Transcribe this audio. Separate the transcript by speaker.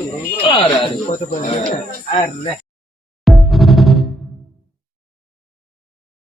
Speaker 1: अरे